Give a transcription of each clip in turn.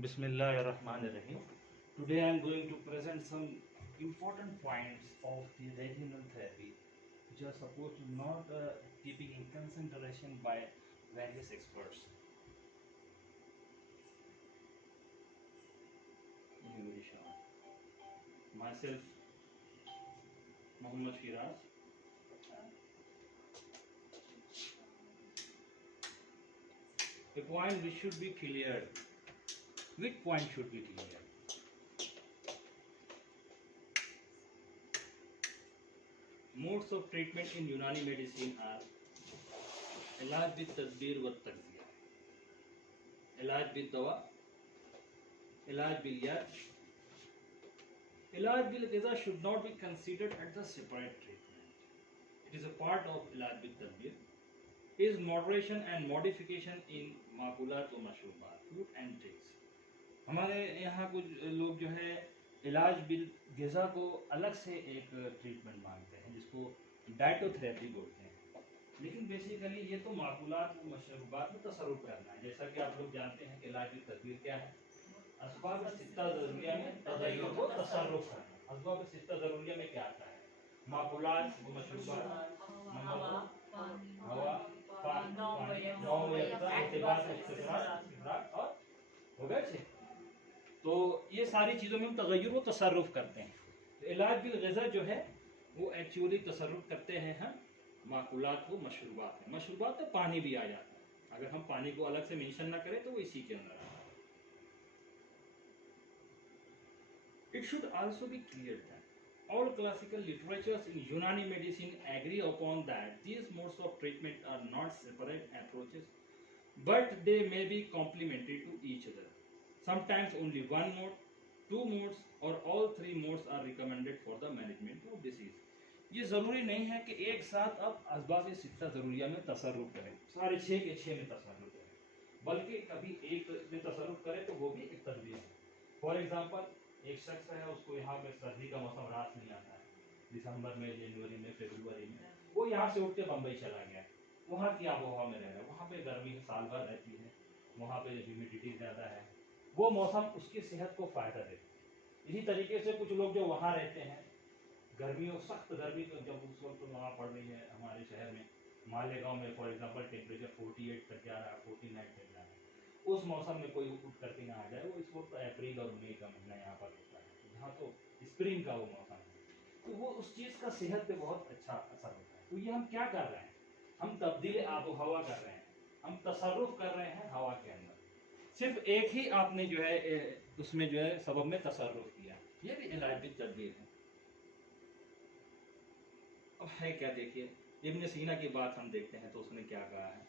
Bismillahirrahmanirrahim. Today I am going to present some important points of the retinal therapy, which are supposed to not keeping in consideration by various experts. Myself, Muhammad Firaz. A point which should be cleared. Which point should be cleared? Modes of treatment in Unani medicine are इलाज बिल तदबीर व तगजिया, इलाज bill दवा, इलाज bill याद. इलाज bill ग़िज़ा should not be considered as a separate treatment. It is a part of इलाज बिल तदबीर. Is moderation and modification in माकुलात व मशरूबात, फूड एंड ड्रिंक्स. हमारे यहाँ कुछ लोग जो है इलाज बिल ग़िज़ा को अलग से एक ट्रीटमेंट मानते हैं, जिसको डाइटोथेरेपी बोलते हैं. लेकिन बेसिकली ये तो माकुलात व मशरूबात में तसर्रुफ करना है. जैसा कि आप लोग जानते हैं कि इलाज की तदबीर क्या है. असबाब सित्ता ज़रूरिया में तग़य्युर को तसर्रुफ करना. असबाब सित्ता ज़रूरिया में क्या आता है? माकुलात व मशरूबात, हवा, पानी, नौम और हो गए. तो ये सारी चीज़ों में हम तग़य्युर व तसर्रुफ करते हैं. तो इलाज बिल ग़िज़ा जो है वो एक्चुअली तसर्रुफ करते हैं हम माकुलात व मशरूबात है. मशरूबात तो पानी भी आ जाता है. अगर हम पानी को अलग से मेंशन ना करें तो वो इसी के अंदर आता है. It should also be clear that all classical literatures in Unani medicine agree upon that these modes of treatment are not separate approaches, but they may be complementary to each other. Sometimes only one mode, two modes, or all three modes are recommended for the management of disease. ये ज़रूरी नहीं है कि एक साथ आप असबाब सित्ता ज़रूरिया में तसर्रुफ करें, सारे छः के छः में तसर्रुफ करें, बल्कि कभी एक में तसर्रुफ करें तो वो भी एक तदबीर है. फॉर एग्जांपल, एक शख्स है, उसको यहाँ पे सर्दी का मौसम रास नहीं आता है, दिसंबर में, जनवरी में, फरवरी में, वो यहाँ से उठ के बम्बई चला गया. वहाँ की आबोहवा में रह रहा है, वहाँ पे गर्मी साल भर रहती है, वहाँ पे ह्यूमिडिटी ज़्यादा है, वो मौसम उसकी सेहत को फ़ायदा देता है. इसी तरीके से कुछ लोग जो वहाँ रहते हैं, गर्मियों सख्त गर्मी तो जब उस वक्त वहाँ पड़ रही है हमारे शहर में, मालेगांव में फॉर एग्जांपल टेम्परेचर 48 तक जा रहा है, 49 तक जा रहा है, उस मौसम में कोई उठ करके ना आ जाए. वो इस वक्त अप्रैल और मई का महीना यहाँ पर होता है, जहाँ तो स्प्रिंग का वो मौसम है, तो वो उस चीज़ का सेहत पे बहुत अच्छा असर होता है. तो ये हम क्या कर रहे हैं? हम तब्दील आबो हवा कर रहे हैं, हम तसर्रुफ कर रहे हैं हवा के अंदर. सिर्फ एक ही आपने जो है उसमें जो है सबब में तसर्रुफ किया. ये भी इलाज की तदबीर है. अब है क्या, देखिए इब्न सीना की बात हम देखते हैं तो उसने क्या कहा है.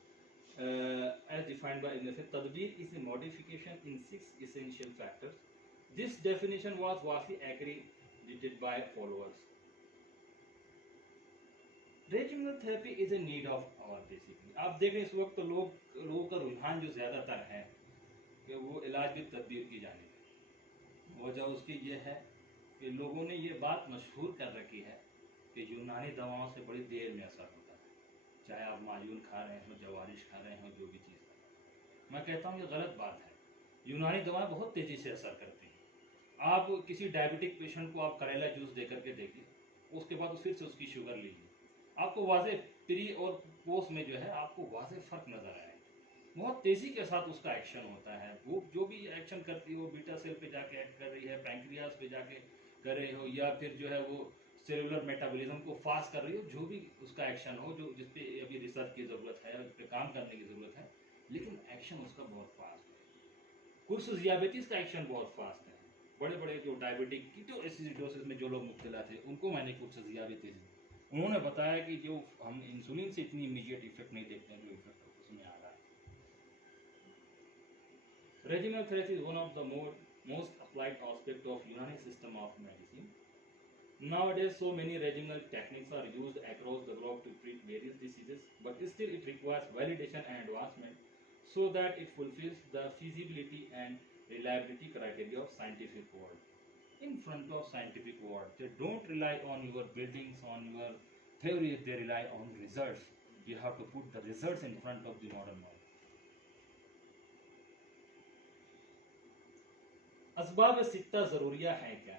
as defined by Ibn Sina, tadbir is a modification in 6 essential factors. This definition was vastly accredited by followers. Regimental therapy is a need of our basically. आप देख रहे हैं इस वक्त तो लोगों का रुझान जो ज़्यादातर है कि वो इलाज की तदबीर की जाने. वजह उसकी ये है कि लोगों ने ये बात मशहूर कर रखी है कि यूनानी दवाओं से बड़ी देर में असर होता है. चाहे आप माजून खा रहे हो, जवारिश खा रहे हो, जो भी चीज़ खा रहे हो. मैं कहता हूँ ये गलत बात है. यूनानी दवाएं बहुत तेज़ी से असर करती हैं. आप किसी डायबिटिक पेशेंट को आप करेला जूस दे करके देखिए, उसके बाद फिर से उसकी शुगर लीजिए, आपको वाजे प्री और पोस्ट में जो है आपको वाजे फ़र्क नज़र आएगा. बहुत तेज़ी के साथ उसका एक्शन होता है. वो जो भी एक्शन करती है वो बीटा सेल पे जाके एक्ट कर रही है, पैंक्रियाज पे जाके कर रही हो, या फिर जो है वो सेलुलर मेटाबॉलिज्म को फास्ट कर रही हो, जो भी उसका एक्शन हो, जो जिस पे अभी रिसर्च की ज़रूरत है, उस पर काम करने की ज़रूरत है, लेकिन एक्शन उसका बहुत फास्ट है. कुछ ज़ियाबतीस का एक्शन बहुत फास्ट है. बड़े बड़े जो डायबिटिक कीटोएसिडोसिस में जो लोग मुब्तला थे उनको मैंने कुछ ज़ियाबतीस, उन्होंने बताया कि जो हम इंसुलिन से इतनी इमीडिएट इफेक्ट नहीं देखते हैं जो इफेक्ट उसमें आ रहा है. Regimental therapy is one of the most applied aspect of Unani system of medicine. Nowadays, so many regimental techniques are used across the globe to treat various diseases, but still it requires validation and advancement so that it fulfills the feasibility and reliability criteria of scientific world. In front of scientific world, they don't rely on your buildings, on your theories, they rely on results. You have to put the results in front of the modern world. असबाब सित्ता ज़रूरिया है क्या?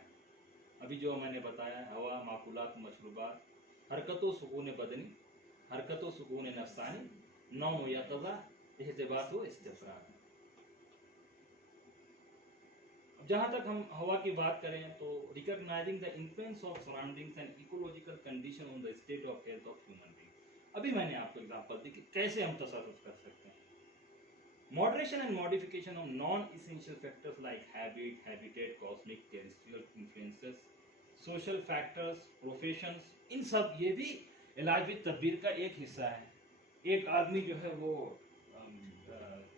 अभी जो मैंने बताया, हवा, माकुलात, मशरूबात, हरकत सुकून बदनी, हरकत सुकून नफसानी, नौम यक़ज़ा, इहतिबास व इस्तिफ़राग। जहाँ तक हम हवा की बात करें तो recognising the influence of surroundings and ecological condition on the state of health of human being. अभी मैंने आपको एग्जांपल दी कि कैसे हम तसर्रुफ कर सकते हैं। Moderation and modification of non-essential factors like habit, habitat, cosmic, terrestrial influences, social factors, professions, इन सब ये भी इलाज भी तदबीर का एक हिस्सा है। एक आदमी जो है वो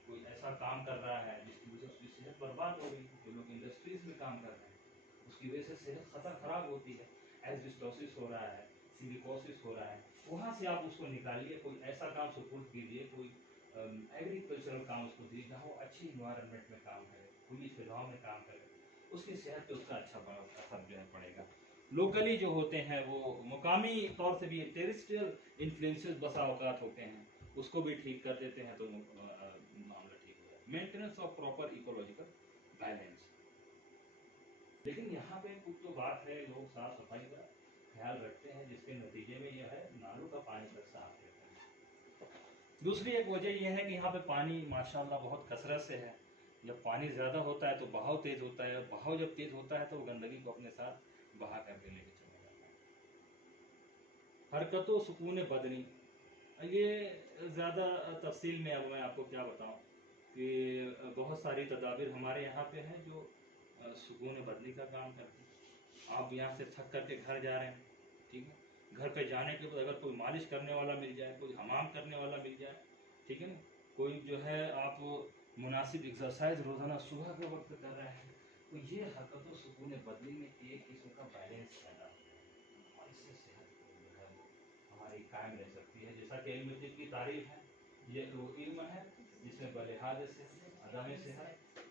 कोई ऐसा काम कर रहा है जिसकी वजह से उसकी सेहत बर्बाद हो गई। जो लोग इंडस्ट्रीज में काम कर रहे हैं उसकी वजह से सेहत खराब होती है, एस्बेस्टोसिस हो रहा है, सिलिकोसिस हो रहा है, वहाँ से आप उसको निकालिए, कोई ऐसा काम सुपुर्द कीजिए, कोई एग्रीकल्चरल काम उसको दिए जहाँ वो अच्छी इन्वायरमेंट में काम करे, खुली फिजाओं में काम करे, उसकी सेहत पे उसका अच्छा असर जो है पड़ेगा। लोकली जो होते हैं वो मुकामी तौर से भी टेरिस्ट्रियल इन्फ्लुएंसेस बसा औकात होते हैं, उसको भी ठीक कर देते हैं तो मामला ठीक हो जाए। Maintenance of proper ecological balance. लेकिन यहाँ पे कुछ तो बात है, लोग साफ सफाई का ख्याल रखते हैं जिसके नतीजे में यह है नालों का पानी तक साफ रहता है। दूसरी एक वजह यह है कि यहाँ पे पानी माशाल्लाह बहुत कसरत से है। जब पानी ज़्यादा होता है तो बहाव तेज़ होता है, बहाव जब तेज़ होता है तो वो गंदगी को अपने साथ बहा करके लेके चला जाता है। हरकतों सुकून बदनी, ये ज़्यादा तफसील में अब मैं आपको क्या बताऊँ कि बहुत सारी तदाबीर हमारे यहाँ पे हैं जो सुकून बदनी का काम करती है। आप यहाँ से थक करके घर जा रहे हैं, ठीक है, घर पे जाने के बाद अगर कोई मालिश करने वाला मिल जाए, कोई हमाम करने वाला मिल जाए, ठीक है ना, कोई जो है आप मुनासिब एक्सरसाइज रोज़ाना सुबह के वक्त कर रहे हैं, तो ये हरकतों सुकून बदनी में एक किस्म का बैलेंस पैदा होता है और इससे सेहत जो है वो हमारी कायम रह सकती है। जैसा कि इल्म की तारीफ है, ये वो इल्म है जिसमें बलिहाज से अदम सेहत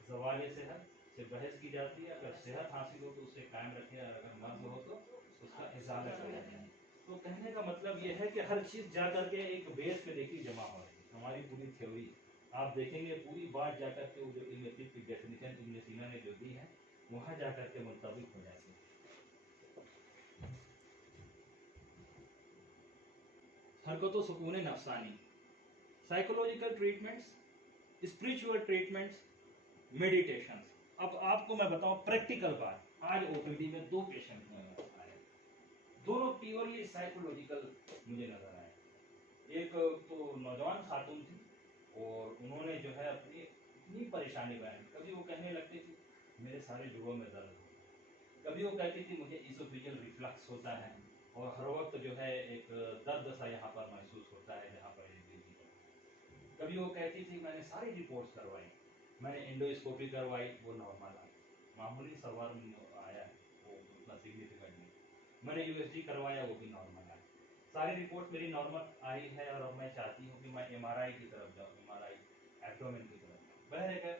जवाल सेहत से बहस की जाती है। अगर सेहत हासिल हो तो उससे कायम रखे, और अगर मर्ज हो तो उसका इजाला किया जाए। तो कहने का मतलब यह है कि हर चीज़ जा करके एक बेस पे देखिए जमा हो रही है। हमारी पूरी थ्योरी आप देखेंगे, पूरी बात जा करके वो जो इल्म की डेफिनेशन इब्न सीना ने जो दी है वहाँ जा करके मुताबिक हो जाती है। हरकतों सुकून नफसानी, psychological treatments, spiritual treatments, meditation. अब आपको मैं बताऊं प्रैक्टिकल बात, आज ओपीडी में 2 पेशेंट आए, दोनों प्योरली साइकोलॉजिकल मुझे नजर आए। एक तो नौजवान खातून थी और उन्होंने जो है अपनी इतनी परेशानी बयान, कभी वो कहने लगती थी मेरे सारे जोड़ों में दर्द होता है, कभी वो कहती थी मुझे इसोफेजियल रिफ्लक्स होता है और हर वक्त जो है एक दर्द सा यहाँ पर महसूस होता है जहाँ पर ये दिल की तरफ। कभी वो कहती थी मैंने सारी रिपोर्ट्स करवाई, मैंने एंडोस्कोपी करवाई, वो नॉर्मल आई, मामूली सवार आया है, वो उतना सिग्निफिकेंट नहीं। मैंने यूएसजी करवाया, वो भी नॉर्मल आया, सारी रिपोर्ट मेरी नॉर्मल आई है और मैं चाहती हूँ कि मैं एमआरआई की तरफ जाऊँ, एमआरआई एब्डोमेन की तरफ जाऊँ। बहरकैफ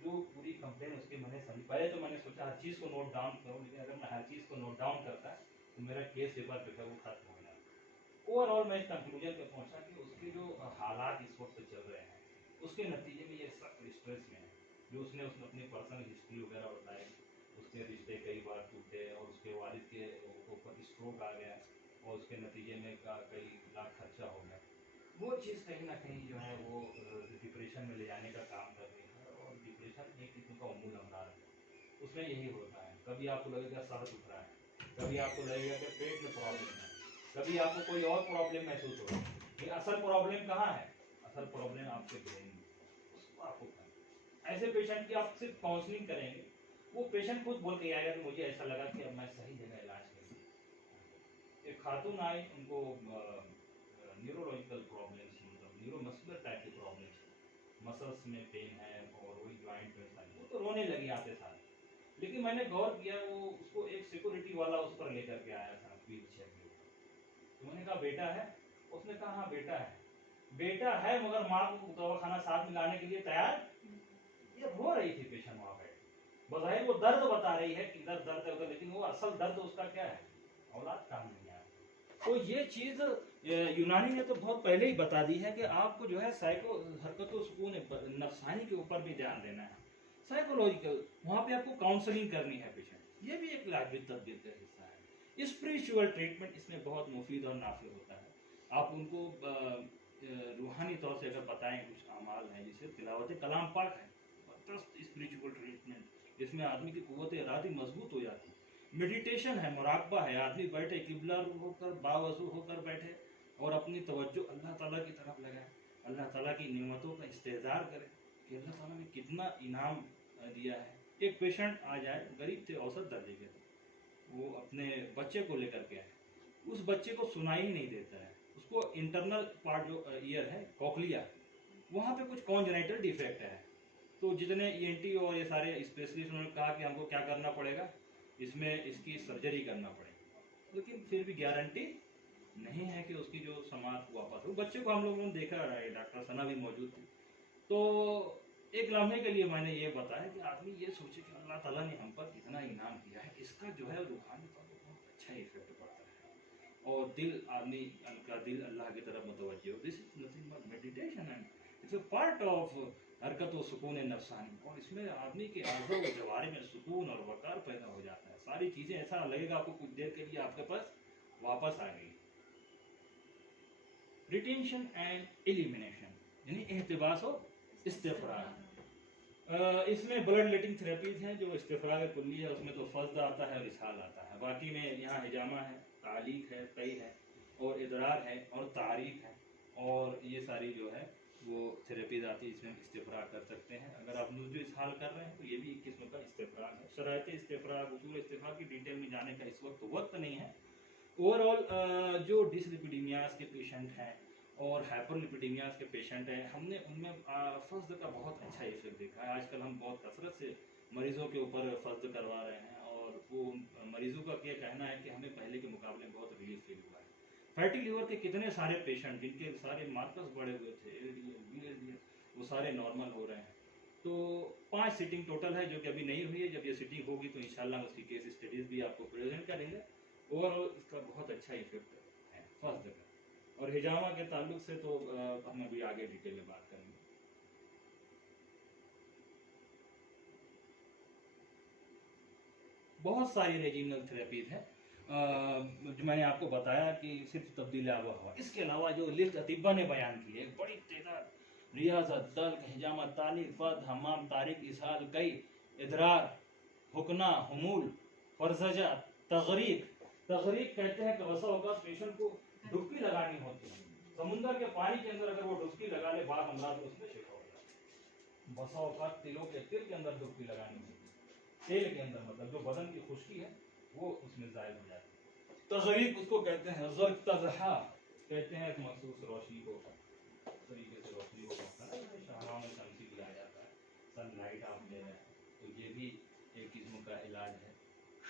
जो पूरी कंप्लेन उसकी मैंने समझी। पहले तो मैंने सोचा हर चीज़ को नोट डाउन करूँ, लेकिन अगर मैं हर चीज़ को नोट डाउन करता तो मेरा केस पेपर जो है वो खत्म हो जाता। ओवरऑल मैं इस कंक्लूजन पर पहुँचा कि उसके जो हालात इस वक्त चल रहे हैं उसके नतीजे में ये सख्त स्ट्रेस में है। जो उसने अपनी पर्सनल हिस्ट्री वगैरह बताई, उसके रिश्ते कई बार टूटे और उसके वालिद के ऊपर स्ट्रोक आ गया और उसके नतीजे में कई लाख खर्चा हो गया। वो चीज़ कहीं ना कहीं जो है वो डिप्रेशन में ले जाने का काम कर रही है। और डिप्रेशन एक किस्म का उमूल अमराज है, उसमें यही होता है, कभी आपको लगेगा सर दुख रहा है, कभी आपको लगेगा कि पेट में प्रॉब्लम है, कभी आपको कोई और प्रॉब्लम महसूस होगा। ये असल प्रॉब्लम कहाँ है? असल प्रॉब्लम आपके ब्रेन में, उसको आपको करना। ऐसे पेशेंट की आप सिर्फ काउंसलिंग करेंगे, वो पेशेंट खुद बोल के आएगा कि मुझे ऐसा लगा कि अब मैं सही जगह इलाज करूँ। एक खातून आई, उनको न्यूरोलॉजिकल प्रॉब्लम्स, मतलब न्यूरोमस्कुलर टाइप की प्रॉब्लम्स, मसल्स में पेन है और वही जॉइंट में सारी, वो तो रोने लगी आते साथ। लेकिन मैंने गौर किया वो उसको एक सिक्योरिटी वाला उस पर लेकर के आया था व्हील चेयर के ऊपर। तो मैंने कहा बेटा है? उसने कहा हाँ बेटा है। बेटा है मगर माँ को दवाखाना साथ में लाने के लिए तैयार। ये रो रही थी पेशेंट वहाँ पे, बजाय वो दर्द बता रही है कि इधर दर्द है उधर, लेकिन वो असल दर्द उसका क्या है? औलाद काम नहीं है। तो ये चीज यूनानी ने तो बहुत पहले ही बता दी है कि आपको जो है साइको हरकतों सुकून नफसानी के ऊपर भी ध्यान देना है। साइको साइकोलॉजिकल, वहाँ पे आपको काउंसलिंग करनी है पेशेंट, ये भी एक लाइब्रेरी तदबीर का हिस्सा है। स्पिरिचुअल ट्रीटमेंट इसमें बहुत मुफीद और नाफी होता है। आप उनको रूहानी तौर से अगर बताएं कुछ अमाल हैं, जैसे तिलावत कलाम पाक है, ज़बरदस्त स्पिरिचुअल ट्रीटमेंट, इसमें आदमी की कुव्वत इरादी मजबूत हो जाती है। मेडिटेशन है, मुराकबा है, आदमी बैठे किबला होकर बावजू होकर बैठे और अपनी तवज्जो अल्लाह ताला की तरफ लगाए, अल्लाह ताला की नेमतों का इस्तेज़ार करे कि अल्लाह ताला ने कितना इनाम दिया है। एक पेशेंट आ जाए, गरीब थे, औसत दर्जे के थे, वो अपने बच्चे को लेकर के आए, उस बच्चे को सुनाई नहीं देता है, उसको इंटरनल पार्ट जो ईयर है, कॉकलिया, वहाँ पे कुछ कॉन्जेनिटल डिफेक्ट है। तो जितने ईएनटी और ये सारे स्पेशलिस्ट उन्होंने कहा कि हमको क्या करना पड़ेगा, इसमें इसकी सर्जरी करना पड़ेगा, लेकिन फिर भी गारंटी नहीं है कि उसकी जो समाज वापस हो। बच्चे को हम लोगों ने देखा है, डॉक्टर सना भी मौजूद थी, तो एक लम्हे के लिए मैंने ये बताया कि आदमी ये सोचे कि अल्लाह ताला ने हम पर कितना इनाम किया है, इसका जो है रूहानी पर बहुत अच्छा इफेक्ट पड़ता है और दिल आदमी का दिल अल्लाह की तरफ मुतवज्जह हो। This is nothing but meditation and it's a part of हरकत व सुकून नफसानी, और इसमें आदमी के आज़ो व जवारे में सुकून और वकार पैदा हो जाता है। सारी चीज़ें ऐसा लगेगा आपको कुछ देर के लिए आपके पास वापस आ गई। रिटेंशन एंड एलिमिनेशन यानी एहतिबास और इस्तेफराग। इसमें ब्लड लेटिंग थेरेपीज हैं, जो इस्तेफराग कुल्ली है उसमें तो फर्द आता है और इसहाल आता है, बाकी में यहाँ हिजामा है, तालीक है, तय है और इदरार है और तारीख है, और ये सारी जो है वो थेरेपीज आती है, इसमें हम इस्तेफराग कर सकते हैं। अगर आप नुज़्व इसहाल कर रहे हैं तो ये भी एक किस्म का इस्तेफराग है। शरायत इस्तेफराग, उसूल इस्तेफराग की डिटेल में जाने का इस वक्त नहीं है। ओवरऑल जो डिसलिपिडीमियाज के पेशेंट हैं और हाइपरलिपिडीमियाज के पेशेंट हैं, हमने उनमें फर्द का बहुत अच्छा इफेक्ट देखा है। आजकल हम बहुत कसरत से मरीज़ों के ऊपर फर्द करवा रहे हैं और वो मरीज़ों का क्या कहना है कि हमें पहले के मुकाबले में बहुत रिलीफ फील हुआ है। फैटी लिवर के कितने सारे पेशेंट जिनके सारे मार्कर्स बढ़े हुए थे, एलडीएल बीएलडीएल, वो सारे नॉर्मल हो रहे हैं। तो 5 सीटिंग टोटल है जो कि अभी नहीं हुई है, जब ये सीटिंग होगी तो इंशाल्लाह उसकी केस स्टडीज़ भी आपको प्रेजेंट करेंगे। ओवरऑल इसका बहुत अच्छा इफेक्ट है फर्स्ट जगह। और हिजामा के ताल्लुक से तो हम अभी आगे डिटेल में बात करेंगे। बहुत सारी रेजिनल थेरेपीज हैं, जो मैंने आपको बताया कि सिर्फ तब्दील आबो हवा, इसके अलावा जो लिल अतिब्बा ने बयान की है बड़ी तादाद, रियाजत, दल्क, हिजामा, तालीक, फर्द, हमाम, तारिक, इसहाल, कई, इदरार, हुकना, हुमूल, फरजजा, तगरीक। तगरीक कहते हैं कि वसा होगा पेशेंट को डुबकी लगानी होती है, समुंदर के पानी के अंदर अगर वो डुबकी लगा ले, बाद अमराज तो उसमें शिफा हो जाता है। बसा होगा तिलों के तिल के अंदर डुबकी लगानी होती है, तेल के अंदर, मतलब जो बदन की खुश्की है वो उसमें जायद हो जाती है। तगरीक उसको कहते हैं, ज़र्क तज़हा कहते हैं, एक मखसूस रोशनी को तरीके से रोशनी को शहरों में शमसी दिया जाता है, सनलाइट आप ले रहे हैं, तो ये भी एक किस्म का इलाज है।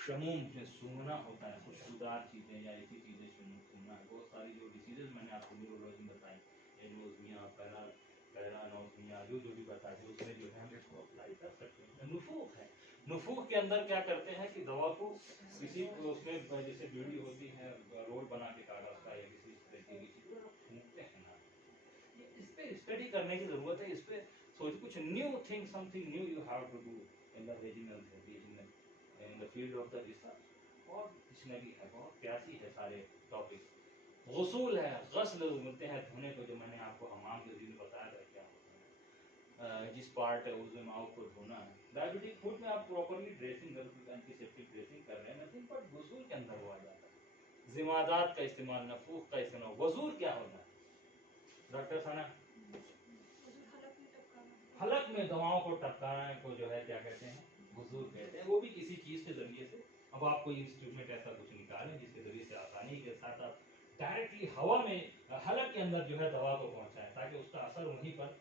शमूम में सूंघना होता है, खुशबूदार चीज़ें या ऐसी चीज़ें सूंघना है। बहुत सारी जो डिसीजेज मैंने आपको न्यूरोलॉजी में बताई, एनोज़मिया, पैरानोज़मिया, जो भी बताई, उसमें जो है हम इसको अप्लाई कर सकते हैं। नुफूख है, नुफूख के अंदर क्या करते हैं कि दवा को किसी उसमें जैसे बीड़ी होती है, रोल बना के कागज का या किसी तरह की चीज़ फूंकते हैं ना, इस पे स्टडी करने की ज़रूरत है। इस पे सोच कुछ new thing, something new you have to do in the regional in the field of the research. और इसमें भी है, बहुत प्यासी है सारे टॉपिक। गसूल है, गस्ल बोलते हैं धोने को, जो मैंने आपको हमाम के दिन बताया था क्या होता है, जिस पार्ट है उस माउथ को धोना है। डायबिटिक फूड में आप प्रॉपरली ड्रेसिंग एंटीसेप्टिक ड्रेसिंग कर रहे हैं, नथिंग बट गसूल के अंदर वो आ जाता है। जिमादात का इस्तेमाल, नफूख का इस्तेमाल। वजूर क्या होता है डॉक्टर साना? हलक में दवाओं को टपकाने को जो है क्या कहते हैं, वजूर कहते हैं। वो भी किसी चीज के जरिए से, अब आप कोई इंस्ट्रूमेंट ऐसा कुछ निकालें जिसके जरिए से आसानी के साथ आप डायरेक्टली हवा में हलक के अंदर जो है दवा को पहुंचाएं, ताकि उसका असर वहीं पर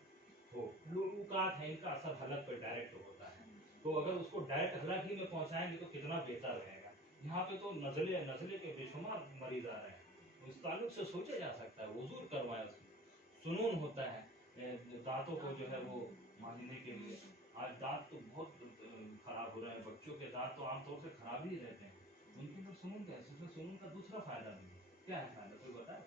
हो। लुकात है, इनका असर हलक पर डायरेक्ट होता है, तो अगर उसको डायरेक्ट हलक ही में पहुंचाएंगे तो कितना बेहतर रहेगा। यहाँ पे तो नजले नजले के बेशुमार मरीज आ रहे हैं, तो इस ताल्लुक से सोचा जा सकता है वजूर करवाएं। उसमें सुनून होता है, दांतों को जो है वो मांजने के लिए। आज दांत तो बहुत खराब हो रहे हैं, बच्चों के दांत तो आमतौर से खराब ही रहते हैं, उनके अंदर सुनून क्या है? उसमें सुनून का दूसरा फायदा भी है। क्या है फायदा, कोई बताए?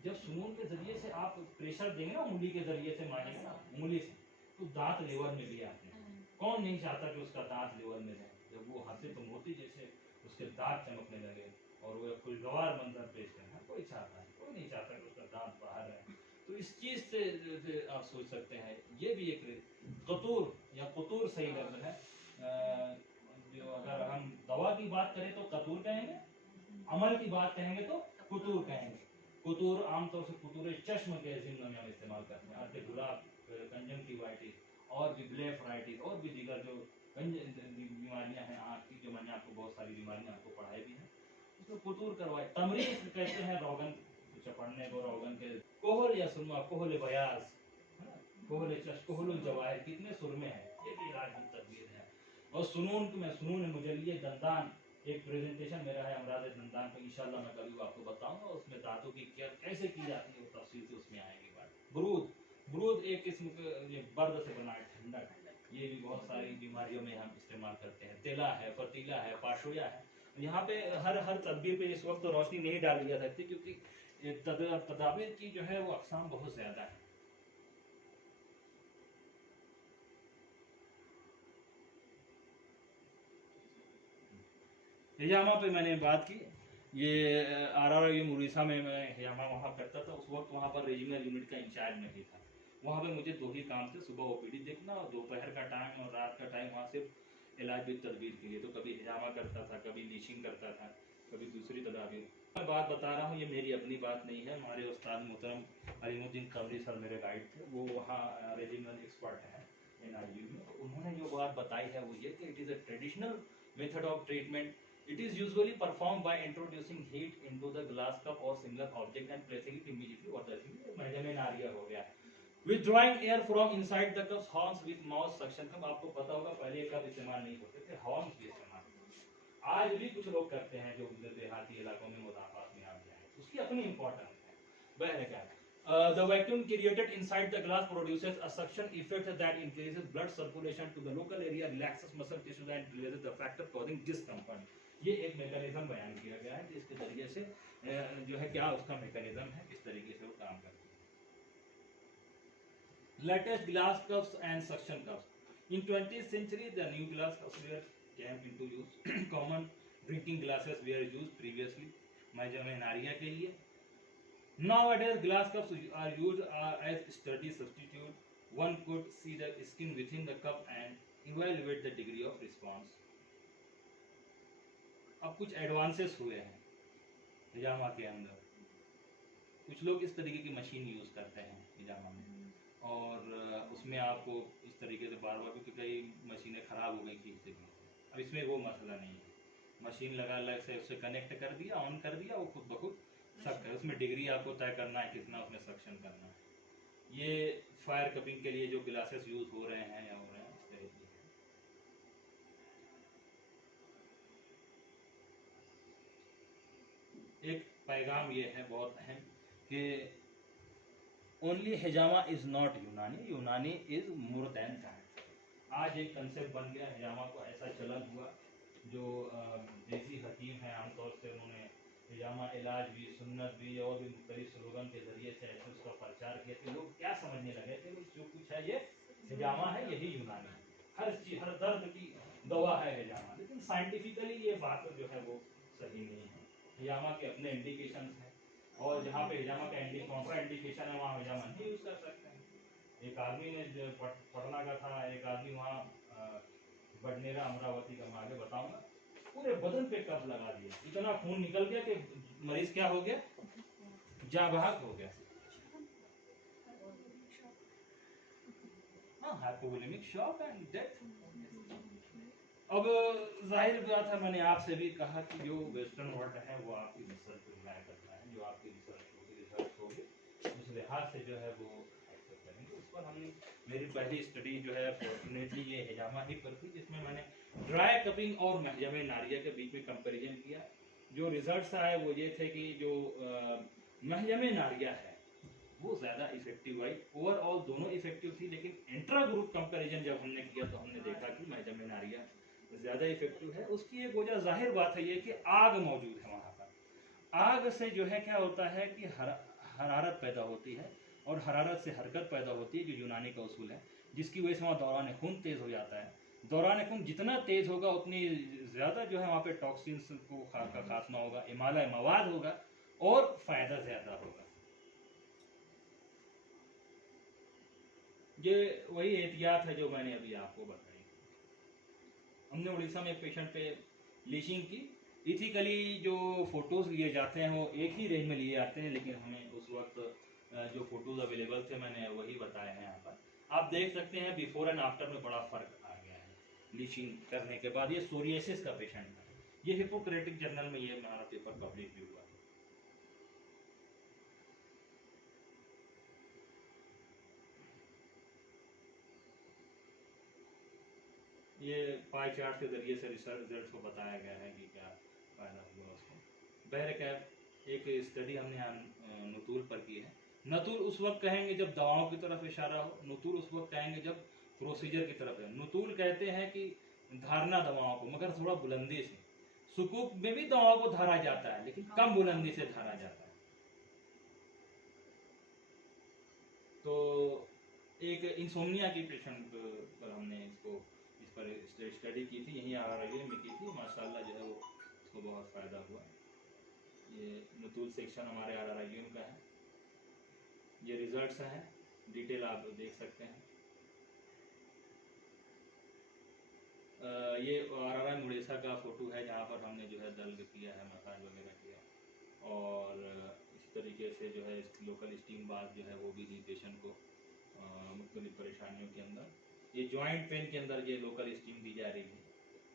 जब सुनून के जरिए से आप प्रेशर देंगे ना, उंगली के जरिए से मारेंगे ना, उंगली से, तो दांत लेवल में भी आते हैं। कौन नहीं चाहता कि उसका दांत लेवल में रहे, जब वो हंसे तो मोती जैसे उसके दांत चमकने लगे और वो एक खुशगवार मंजर पेश करे, कोई चाहता है, कोई नहीं चाहता कि उसका दांत बाहर रहे। तो इस चीज से आप सोच सकते हैं, ये भी एक कतूर या कतूर सही लफ्ज है। जो अगर हम दवा की बात करें तो कतूर कहेंगे, अमल की बात कहेंगे तो कुतूर कहेंगे। कुतूर आमतौर से कुतूर चश्म के जिम्न में हम इस्तेमाल करते हैं, अर्थे गुलाब, कंजंक्टिवाइटिस और भी ब्लेफराइटिस और भी दीगर जो बीमारियां हैं आँख की, जो मैंने आपको बहुत सारी बीमारियां आपको पढ़ाई भी हैं, उसको कुतूर करवाए। तमरीज कहते हैं रोगन चपड़ने को, रोगन के कोहल या सुरमा, कोहल बयास, कोहल चश, कोहल जवाहिर, कितने सुरमे हैं, ये भी इलाज की तदबीर है। और सुनून में सुनून मुजल्लिय दंदान, एक प्रेजेंटेशन मेरा है अमराज दंदान पे, इंशाल्लाह मैं कभी आपको बताऊंगा, उसमें दांतों की केयर कैसे की जाती है वो तफसील से उसमें आएगी बात। बरूद, बरूद एक किस्म के ये बर्द से बना है, ठंडक, ये भी बहुत सारी बीमारियों में हम इस्तेमाल करते हैं। तेला है, फतीला है, पाशोया है। यहाँ पे हर हर तदबीर पे इस वक्त तो रोशनी नहीं डाली जा सकती, क्योंकि तदाबीर की जो है वो अकसाम बहुत ज्यादा है। हिजामा पे मैंने बात की, ये RRU उड़ीसा में मैं हिजामा वहाँ करता था, उस वक्त वहाँ पर रीजनल यूनिट का इंचार्ज मैं ही था। वहाँ पे मुझे दो ही काम थे, सुबह OPD देखना और दोपहर का टाइम और रात का टाइम वहाँ सिर्फ इलाज भी तदबीर के लिए। तो कभी हिजामा करता था, कभी लीचिंग करता था, कभी दूसरी तदाबीर। मैं बात बता रहा हूँ, ये मेरी अपनी बात नहीं है, हमारे उस्ताद मोहतरम अलीमुद्दीन कमरी सर मेरे गाइड थे, वो वहाँ रीजनल एक्सपर्ट हैं NRU में। तो उन्होंने जो बात बताई है वो ये कि it is a traditional method of treatment. It is usually performed by introducing heat into the glass cup or similar object and placing it immediately over the मेजेमेनारिया हो गया, withdrawing air from inside the cup's horns with mouth suction cup। आपको पता होगा पहले cup इस्तेमाल नहीं होते थे, हॉर्न्स भी इस्तेमाल, आज भी कुछ लोग करते हैं जो देहाती इलाकों में मुदाफात में आप जाए, उसकी अपनी इंपॉर्टेंस है। बहरकैफ the vacuum created inside the glass produces a suction effect that increases blood circulation to the local area, relaxes muscle tissues and releases the factor causing discomfort। ये एक मैकेनिज्म बयान किया गया है जिसके तरीके से जो है क्या उसका मैकेनिज्म है, किस तरीके से वो काम करती है। Latest glass cups and suction cups. In 20th century the new glass cups were came into use। common drinking glasses were used previously मेजेमेनारिया के लिए। Nowadays, glass cups are used as sturdy substitute. One could see the skin within the cup and evaluate the degree of response। अब कुछ advances हुए हैं हिजामा के अंदर, कुछ लोग इस तरीके की मशीन यूज़ करते हैं हिजामा में, और उसमें आपको इस तरीके से बार बार, क्योंकि कई मशीनें ख़राब हो गई थी इससे भी। अब इसमें वो मसला नहीं है, मशीन लगा अलग से उससे कनेक्ट कर दिया, ऑन कर दिया, वो खुद ब खुद सक है। उसमें डिग्री आपको तय करना है कितना उसमें सक्शन करना है। ये फायर कपिंग के लिए जो ग्लासेस यूज़ हो रहे हैं या हो रहे हैं, इस तरीके से एक पैगाम ये है बहुत अहम कि ओनली हिजामा इज़ नॉट यूनानी, यूनानी इज़ मोर देन दैट। आज एक कंसेप्ट बन गया हिजामा को, ऐसा चलन हुआ, जो देसी हकीम हैं आमतौर से उन्होंने हिजामा इलाज भी, सुन्नत भी और भी मुख्तलिफ स्लोगन के जरिए से ऐसे उसका प्रचार किया कि लोग क्या समझने लगे कि जो कुछ है ये हिजामा है, यही यूनानी है, हर चीज, हर दर्द की दवा है हिजामा। लेकिन साइंटिफिकली ये बात जो है वो सही नहीं है। हिजामा के अपने इंडिकेशन हैं, और जहाँ पे हिजामा का कॉन्ट्रा इंडिकेशन है वहाँ हिजामा नहीं यूज़ कर सकते हैं। एक आदमी ने जो पटना का था, एक आदमी वहाँ बडनेरा अमरावती का, मैं आगे बताऊंगा, पूरे बदन पे कप लगा दिया, इतना खून निकल गया कि मरीज क्या हो गया, जाबाक हो गया। हाँ, हाइपोवोलेमिक शॉक एंड डेथ। अब जाहिर बात है, मैंने आपसे भी कहा कि जो वेस्टर्न वर्ल्ड है वो आपकी रिसर्च पे रिलाय करता है, जो आपकी रिसर्च होगी उस लिहाज से जो है वो एक्सेप्ट करेंगे। उस पर हमने, मेरी पहली स्टडी जो है फॉर्चुनेटली ये हिजामा ही पर थी, जिसमें मैंने ड्राई कपिंग और महजमे नारिया के बीच में कंपैरिजन किया। जो रिजल्ट्स आए वो ये थे कि जो महजमे नारिया है वो ज़्यादा इफेक्टिव आई। ओवरऑल दोनों इफेक्टिव थी, लेकिन इंट्रा ग्रुप कंपैरिजन जब हमने किया तो हमने देखा कि महजमे नारिया ज़्यादा इफेक्टिव है। उसकी एक वजह जाहिर बात है ये कि आग मौजूद है वहाँ पर। आग से जो है क्या होता है कि हरारत पैदा होती है, और हरारत से हरकत पैदा होती है, जो यूनानी का उसूल है। जिसकी वजह से वहाँ दौरान खून तेज़ हो जाता है। दौरान खून जितना तेज़ होगा उतनी ज़्यादा जो है वहाँ पे टॉक्सिन्स को का खात्मा होगा, इमाला मवाद होगा और फ़ायदा ज़्यादा होगा। ये वही एहतियात है जो मैंने अभी आपको बताई। हमने उड़ीसा में एक पेशेंट पे लीचिंग की। इथिकली जो फोटोज़ लिए जाते हैं वो एक ही रेंज में लिए जाते हैं, लेकिन हमें उस वक्त जो फोटोज़ अवेलेबल थे मैंने वही बताए हैं यहाँ पर। आप देख सकते हैं बिफोर एंड आफ्टर में बड़ा फ़र्क आ गया है लीचिंग करने के बाद। ये सोरियासिस का पेशेंट है। ये हिपोक्रेटिक जर्नल में ये हमारा पेपर पब्लिश भी हुआ। ये पाई चार्ट के जरिए से रिजल्ट को बताया गया है कि क्या फायदा हुआ उसको। बहरकैफ एक स्टडी हमने यहाँ नतूल पर की है। नतूल उस वक्त कहेंगे जब दवाओं की तरफ इशारा हो, नतूल उस वक्त कहेंगे जब प्रोसीजर की तरफ है। नतूल कहते हैं कि धारना दवाओं को, मगर थोड़ा बुलंदी से। सुकूक में भी दवाओं को धारा जाता है लेकिन कम बुलंदी से धारा जाता है। तो एक इंसोमिया की पेशेंट पर हमने इस पर स्टडी की थी, यहीं RRI में की थी। माशाल्लाह जो है वो उसको बहुत फ़ायदा हुआ। ये नतूल सेक्शन हमारे RRI का है। ये रिजल्ट्स हैं, डिटेल आप देख सकते हैं। ये RRI उड़ीसा का फ़ोटो है जहाँ पर हमने जो है दल्ग किया है, मसाज वगैरह किया। और इसी तरीके से जो है लोकल स्टीम बाथ जो है वो भी दी पेशेंट को मुख्तलिफ परेशानियों के अंदर। ये जॉइंट पेन के अंदर ये लोकल स्टीम दी जा रही है।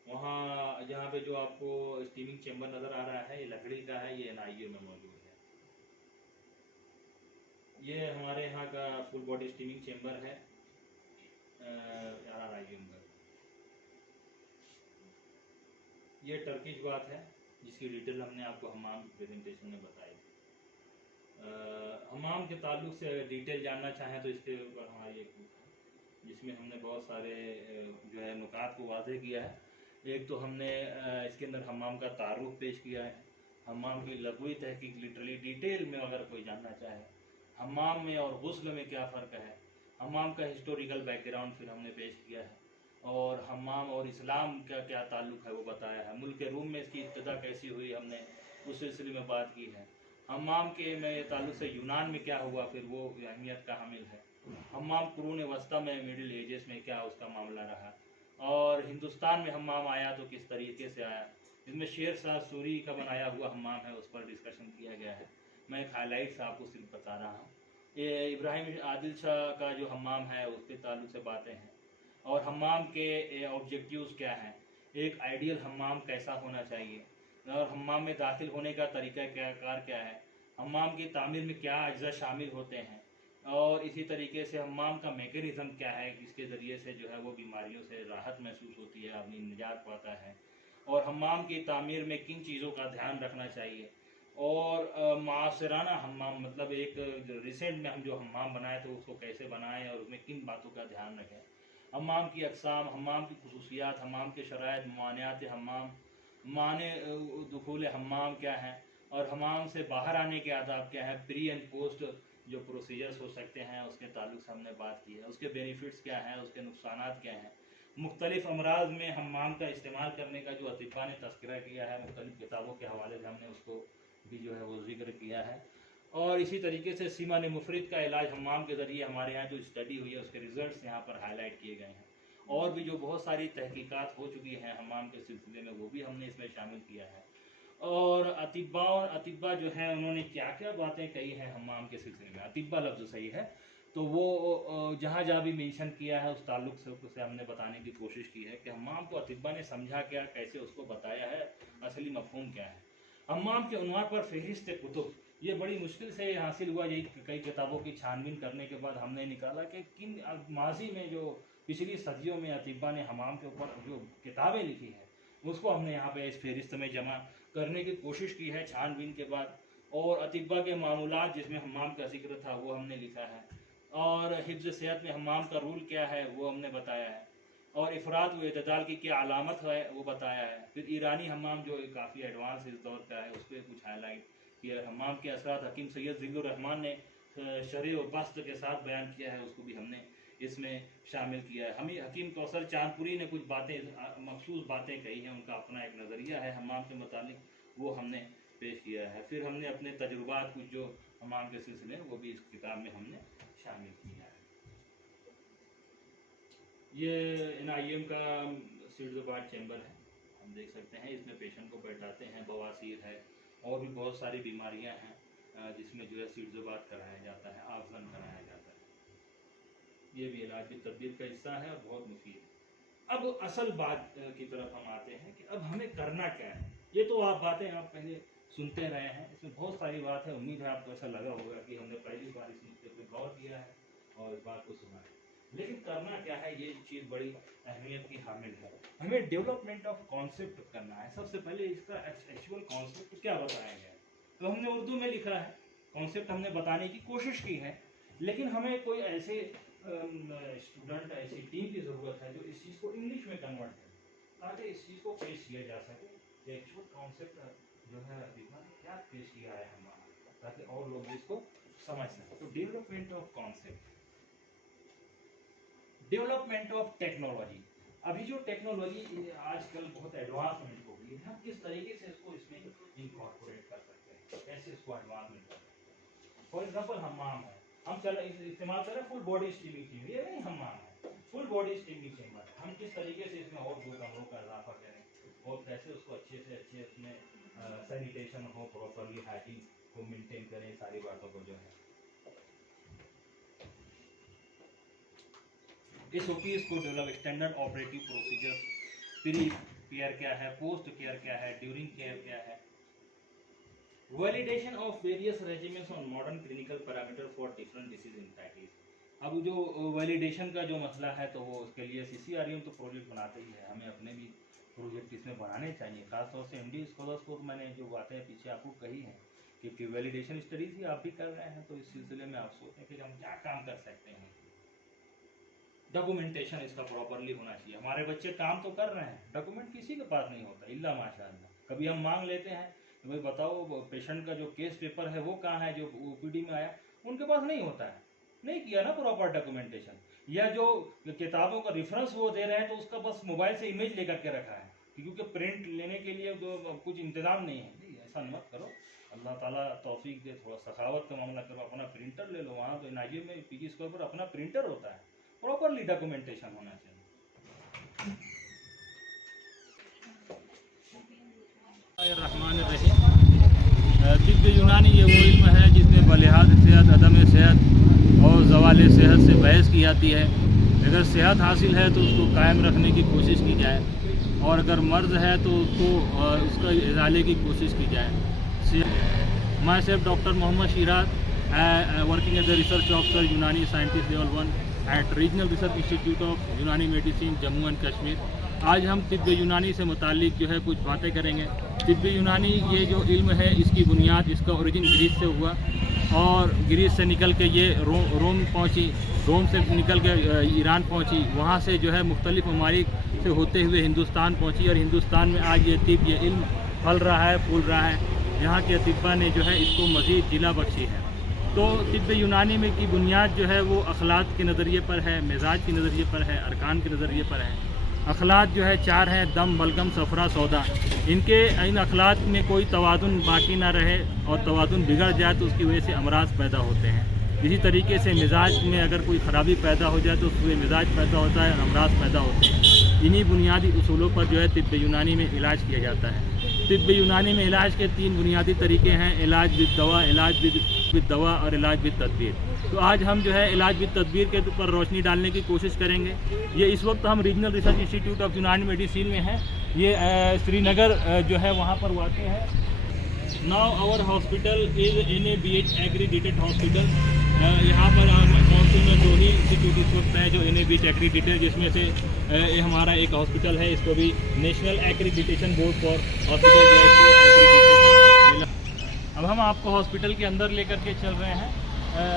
वहाँ जहाँ पे जो आपको स्टीमिंग चेम्बर नज़र आ रहा है ये लकड़ी का है, ये NIU में मौजूद है। ये हमारे यहाँ का फुल बॉडी स्टीमिंग चेम्बर है RRI में। ये टर्किश बात है जिसकी डिटेल हमने आपको हमाम की प्रेजेंटेशन में बताई थी। हमाम के ताल्लुक से डिटेल जानना चाहें तो इसके ऊपर हमारी एक बुक है जिसमें हमने बहुत सारे जो है नुकात को वाज़ेह किया है। एक तो हमने इसके अंदर हमाम का तारुफ पेश किया है, हमाम की लघुई तहकीक लिटरली डिटेल में अगर कोई जानना चाहे हमाम में और गुस्ल में क्या फ़र्क है, हमाम का हिस्टोरिकल बैकग्राउंड फिर हमने पेश किया है। और हमाम और इस्लाम का क्या ताल्लुक़ है वो बताया है। मुल्क रूम में इसकी इब्तिदा कैसी हुई हमने उस सिलसिले में बात की है। हमाम के में ताल्लुक़ से यूनान में क्या हुआ फिर वो अहमियत का हामिल है। हमाम कुरून वस्ता में मिडिल एजेस में क्या उसका मामला रहा, और हिंदुस्तान में हमाम आया तो किस तरीके से आया। इसमें शेर शाह सूरी का बनाया हुआ हमाम है, उस पर डिस्कशन किया गया है। मैं एक हाईलाइट्स आपको सिर्फ बता रहा हूँ। ये इब्राहिम आदिल शाह का जो हमाम है उसके ताल्लुक़ से बातें हैं। और हमाम के ऑब्जेक्टिव्स क्या हैं, एक आइडियल हमाम कैसा होना चाहिए, और हमाम में दाखिल होने का तरीका क्या है, हमाम की तामीर में क्या अज्जा शामिल होते हैं, और इसी तरीके से हमाम का मैकेनिज़्म क्या है जिसके ज़रिए से जो है वो बीमारियों से राहत महसूस होती है, आदमी निजात पाता है। और हमाम की तामीर में किन चीज़ों का ध्यान रखना चाहिए। और मासराना हमाम मतलब एक रिसेंट में हम जो हमाम बनाए तो उसको कैसे बनाएं और उसमें किन बातों का ध्यान रखें। हमाम की अक़साम, हमाम की खसूसियात, हमाम के शराइत, मानियात हमाम, माने दुखूल हमाम क्या हैं, और हमाम से बाहर आने के आदाब क्या हैं, प्री एंड पोस्ट जो प्रोसीजर्स हो सकते हैं उसके ताल्लुक से हमने बात की है। उसके बेनिफिट्स क्या हैं, उसके नुकसानात क्या हैं। मुख्तलिफ अमराज में हमाम का इस्तेमाल करने का जो अतिफ़ा ने तस्करा किया है, मुख्तलिफ किताबों के हवाले से हमने उसको भी जो है वो जिक्र किया है। और इसी तरीके से सीमा ने मुफरिद का इलाज हमाम के ज़रिए हमारे यहाँ जो स्टडी हुई है उसके रिज़ल्ट्स यहाँ पर हाईलाइट किए गए हैं। और भी जो बहुत सारी तहकीकात हो चुकी हैं हमाम के सिलसिले में वो भी हमने इसमें शामिल किया है। और अतिब्बा जो हैं उन्होंने क्या क्या बातें कही हैं हमाम के सिलसिले में। अतिब्बा लफ्ज़ सही है तो वो जहाँ जहाँ भी मेंशन किया है उस ताल्लुक से उसे हमने बताने की कोशिश की है कि हमाम को अतिब्बा ने समझा क्या, कैसे उसको बताया है, असली मफ़हूम क्या है। हमाम के उन्वान पर फ़हरिस्त कुतुब, ये बड़ी मुश्किल से हासिल हुआ। यही कई किताबों की छानबीन करने के बाद हमने निकाला कि किन माजी में जो पिछली सदियों में अतिब्बा ने हमाम के ऊपर जो किताबें लिखी हैं उसको हमने यहाँ पे इस फहरिस्त में जमा करने की कोशिश की है छानबीन के बाद। और अतिब्बा के मामूलात जिसमें हमाम का जिक्र था वो हमने लिखा है। और हिफ्ज़ सेहत में हमाम का रूल क्या है वो हमने बताया है। और इफ़रात व एतदाल की क्या अलामत है वो बताया है। फिर ईरानी हमाम जो काफ़ी एडवांस इस दौर का है उस पर कुछ हाईलाइट किया। हमाम के असरात हकीम सैयद ज़िल्लुर रहमान ने शरह व बस्त के साथ बयान किया है, उसको भी हमने इसमें शामिल किया है। हमें हकीम कौसर चांदपुरी ने कुछ बातें मखसूस बातें कही हैं, उनका अपना एक नज़रिया है हमाम से मुतालिक, वो हमने पेश किया है। फिर हमने अपने तजुर्बात कुछ जो हमाम के सिलसिले हैं वो भी इस किताब में हमने शामिल किया है। ये NIM का सीढ़ीदार चैम्बर है, हम देख सकते हैं। इसमें पेशेंट को बैठाते हैं, बवासीर है और भी बहुत सारी बीमारियां हैं जिसमें जो है सीढ़ीदार कराया जाता है, आफलन कराया जाता है। ये भी इलाज की तदबीर का हिस्सा है और बहुत मुफीद है। अब असल बात की तरफ हम आते हैं कि अब हमें करना क्या है। ये तो आप बातें आप पहले सुनते रहे हैं, इसमें बहुत सारी बात है। उम्मीद है आपको ऐसा लगा होगा कि हमने पहली बार इस मुद्दे पर गौर किया है और इस बात को सुना है, लेकिन करना क्या है ये चीज़ बड़ी अहमियत की हामिल है। हमें डेवलपमेंट ऑफ कॉन्सेप्ट करना है। सबसे पहले इसका एक्चुअल कॉन्सेप्ट क्या बताया गया है, तो हमने उर्दू में लिखा है, कॉन्सेप्ट हमने बताने की कोशिश की है, लेकिन हमें कोई ऐसे स्टूडेंट, ऐसी टीम की ज़रूरत है जो इस चीज़ को इंग्लिश में कन्वर्ट करे ताकि इस चीज़ को पेश किया जा सके कि एक्चुअल कॉन्सेप्ट जो है क्या पेश किया है हमारा, ताकि और लोग इसको समझ सकें। तो development of concept, development of technology. अभी जो टेक्नोलॉजी आजकल बहुत एडवांसमेंट हो गई है, हम किस तरीके से इसको इसमें इनकॉर्पोरेट कर सकते हैं, कैसे इसको एडवांसमेंट कर सकते हैं। फॉर एग्जांपल हमाम है, हम चलो इस्तेमाल करें फुल बॉडी स्टीमिंग चेंबर, ये नहीं हमाम है, फुल बॉडी स्टीमिंग चेंबर। हम किस तरीके से इसमें और 2 कमरों का इजाफा करें और कैसे उसको अच्छे से अच्छे उसमें सैनिटेशन हो, प्रॉपरली हाइजीन को मेंटेन करें, सारी बातों को जो है SOPs को develop, standard operative procedure, pre care क्या है, पोस्ट केयर क्या है, ड्यूरिंग केयर क्या है, validation of various regiments on modern clinical parameter for different disease entities. अब जो वैलिडेशन का जो मसला है तो वो उसके लिए CCREM तो प्रोजेक्ट बनाते ही है, हमें अपने भी प्रोजेक्ट इसमें बनाने चाहिए। खासतौर से MD स्कॉलर्स को मैंने जो बातें पीछे आपको कही हैं कि वैलिडेशन स्टडीज ही आप भी कर रहे हैं, तो इस सिलसिले में आप सोचें कि हम क्या काम कर सकते हैं। डॉक्यूमेंटेशन इसका प्रॉपरली होना चाहिए। हमारे बच्चे काम तो कर रहे हैं, डॉक्यूमेंट किसी के पास नहीं होता इल्ला माशाअल्लाह। कभी हम मांग लेते हैं तो भाई बताओ पेशेंट का जो केस पेपर है वो कहाँ है, जो OPD में आया, उनके पास नहीं होता है, नहीं किया ना प्रॉपर डॉक्यूमेंटेशन। या जो किताबों का रेफरेंस वो दे रहे हैं तो उसका बस मोबाइल से इमेज लेकर के रखा है, क्योंकि प्रिंट लेने के लिए कुछ इंतजाम नहीं है। नहीं, ऐसा मत करो, अल्लाह ताला तौफीक दे, थोड़ा सखावत का मामला करो, अपना प्रिंटर ले लो। वहाँ तो NIM में PG स्कोर पर अपना प्रिंटर होता है, प्रॉपरली डॉक्यूमेंटेशन होना चाहिए। तिब्ब यूनानी ये वो इल्म है जिसमें बलिहाज सेहत, अदम सेहत और ज़वाल सेहत से बहस की जाती है। अगर सेहत हासिल है तो उसको कायम रखने की कोशिश की जाए, और अगर मर्ज़ है तो उसको उसका इजाले की कोशिश की जाए। My self doctor Mohammad Shiraz, working as a research officer Unani scientist level 1 at regional research institute of Unani medicine Jammu and Kashmir. आज हम तिब्ब यूनानी से मुतालिक जो है कुछ बातें करेंगे। तिब्ब यूनानी ये जो इल्म है इसकी बुनियाद, इसका ओरिजिन ग्रीस से हुआ और ग्रीस से निकल के ये रोम पहुँची, रोम से निकल के ईरान पहुँची, वहाँ से जो है मुख्तलिफ ममालिक से होते हुए हिंदुस्तान पहुँची, और हिंदुस्तान में आज ये तिब्ब, ये इल्म फल रहा है, फूल रहा है। यहाँ के अतिब्बा ने जो है इसको मज़ीद जिला बख्शी है। तो तिब्ब यूनानी में की बुनियाद जो है वो अखलाक के नज़रिए पर है, मिजाज के नज़रिए पर है, अरकान के नज़रिए पर है। अखलाक जो है 4 हैं, दम, बलगम, सफ़रा, सौदा। इन अखलाक में कोई तवाज़ुन बाकी ना रहे, और तवाज़ुन बिगड़ जाए तो उसकी वजह से अमराज पैदा होते हैं। इसी तरीके से मिजाज में अगर कोई ख़राबी पैदा हो जाए तो उससे मिजाज पैदा होता है और अमराज पैदा होते हैं। इन्हीं बुनियादी उसूलों पर जो है तिब्ब यूनानी में इलाज किया जाता है। तिब्ब यूनानी में इलाज के 3 बुनियादी तरीके हैं, इलाज बिद दवा, इलाज बिद दवा और इलाज बिद तदबीर। तो आज हम जो है इलाज बिद तदबीर के ऊपर रोशनी डालने की कोशिश करेंगे। ये इस वक्त हम regional research institute of Unani medicine में हैं, ये श्रीनगर जो है वहाँ पर वाक़ है। Now our hospital is NABH accredited hospital. यहाँ पर काउंसिल में 2 ही इंस्टीट्यूट इस वक्त हैं जो NABH एक्रीडिटेड, जिसमें से ये हमारा एक हॉस्पिटल है, इसको भी national accreditation board for hospital जो है इसको एक्रीडिटेशन मिला। अब हम आपको हॉस्पिटल के अंदर लेकर के चल रहे हैं।